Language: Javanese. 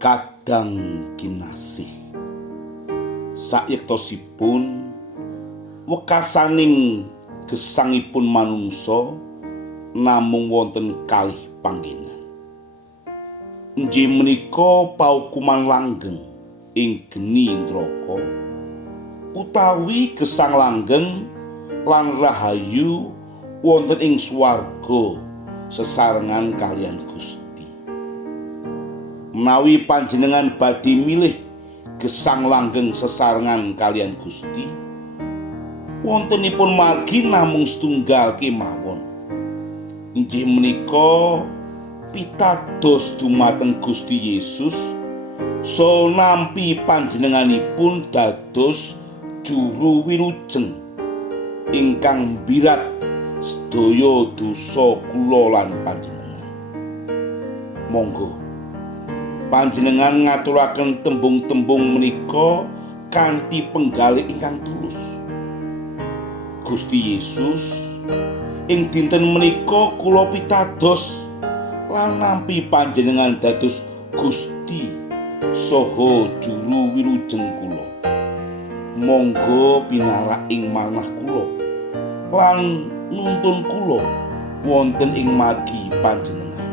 kadang kinasih. Sayektosipun wekasaning gesangipun manungsa namung wonten kalih panggenan. Inggih menika paukuman langgeng ing geni neraka utawi gesang langgeng lan rahayu wonten ing swarga sesarengan kalian Gusti menawi panjenengan badhe milih gesang langgeng sesarengan kalian Gusti. Wontenipun margi namung setunggal kemawon. Inggih menika pitados dumateng Gusti Yesus so nampi panjenenganipun dados juru wirujeng ingkang birat sedaya dosa kula lan panjenengan. Monggo panjenengan ngaturaken tembung-tembung menika kanthi penggalih ingkang tulus. Gusti Yesus ing dinten menika kula pitados lan nampi panjenengan dados Gusti saha juru wirujeng kula. Monggo pinarak ing manah kula lan nuntun kula wonten ing margi panjenengan